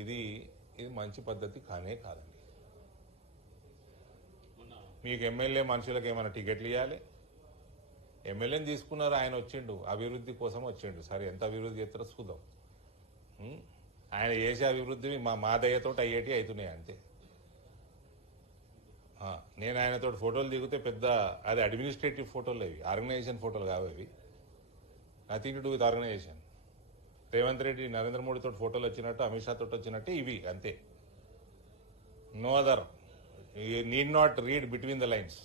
ఇది మంచి పద్ధతి కానే కాదండి. మీకు ఎమ్మెల్యే మనుషులకు ఏమైనా టికెట్లు ఇవ్వాలి. ఎమ్మెల్యేని తీసుకున్నారు, ఆయన వచ్చిండు అభివృద్ధి కోసం వచ్చిండు. సరే ఎంత అభివృద్ధి చేస్తారో చూద్దాం. ఆయన చేసే అభివృద్ధి మా దయ్యతో అయ్యేటి అవుతున్నాయి అంతే. నేను ఆయనతో ఫోటోలు దిగితే పెద్ద అది అడ్మినిస్ట్రేటివ్ ఫోటోలు అవి, ఆర్గనైజేషన్ ఫోటోలు కావు అవి. Nothing to do with organization. Revanth Reddy Narendra మోడీతో ఫోటోలు వచ్చినట్టు, అమిత్ షా తోటి వచ్చినట్టు ఇవి అంతే. No other. Need not read between the lines.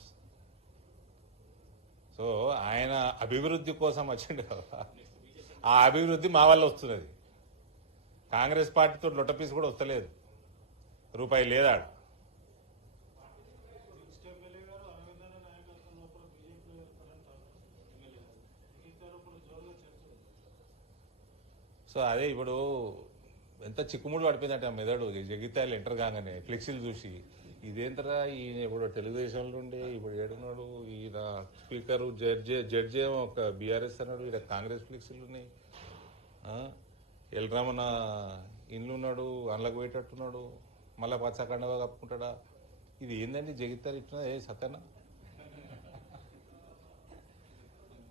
So ఆయన అభివృద్ధి కోసం వచ్చిండు కదా, ఆ అభివృద్ధి మా వల్ల వస్తున్నది. కాంగ్రెస్ పార్టీతో లొట్టపీస్ కూడా వస్తలేదు, రూపాయి లేదా. సో అదే ఇప్పుడు ఎంత చిక్కుముడు పడిపోయిందంటే మెదడు జగిత్యాలు ఎంటర్ కాగానే ఫ్లెక్సీలు చూసి ఇదేంతరా ఈయన ఇప్పుడు తెలుగుదేశంలో ఉండే ఇప్పుడు ఏడున్నాడు, ఈయన స్పీకరు జడ్జి ఏమో ఒక బీఆర్ఎస్ అన్నాడు, ఇక్కడ కాంగ్రెస్ ఫ్లెక్సీలు ఉన్నాయి. ఎల్రామన్న ఇండ్లు ఉన్నాడు, అండ్లకు పోయేటట్టున్నాడు, మళ్ళా పచ్చకండగా కప్పుకుంటాడా. ఇది ఏందండి జగిత్యాలు ఇట్లా సత్యన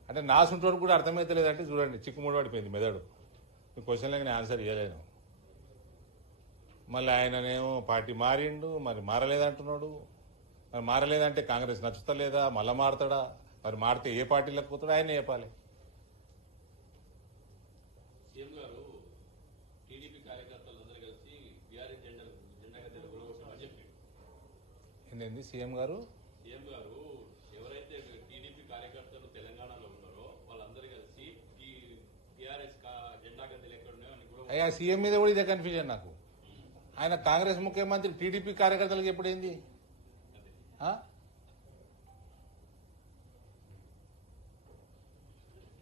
అంటే నాసుంటోడు కూడా అర్థమైతే లేదంటే చూడండి చిక్కుముడు పడిపోయింది మెదడు. మీ క్వశ్చన్లకి నేను ఆన్సర్ ఇవ్వలేను. మళ్ళీ ఆయననేమో పార్టీ మారిండు, మరి మారలేదంటున్నాడు. మరి మారలేదంటే కాంగ్రెస్ నచ్చుతలేదా, మళ్ళా మారుతాడా? మరి మారితే ఏ పార్టీలకు పోతాడో ఆయన చెప్పాలి. ఏంటండి సీఎం గారు ఎవరైతే టీడీపీ కార్యకర్తలు తెలంగాణలో ఉన్నారో వాళ్ళందరూ కలిసి టీఆర్ఎస్ జెండా గద్దెలు ఎక్కడ ఉన్నాయో అని కూడా అయ్యా సీఎం మీద కూడా ఇదే కన్ఫ్యూజన్ నాకు. ఆయన కాంగ్రెస్ ముఖ్యమంత్రి టీడీపీ కార్యకర్తలకు ఎప్పుడైంది?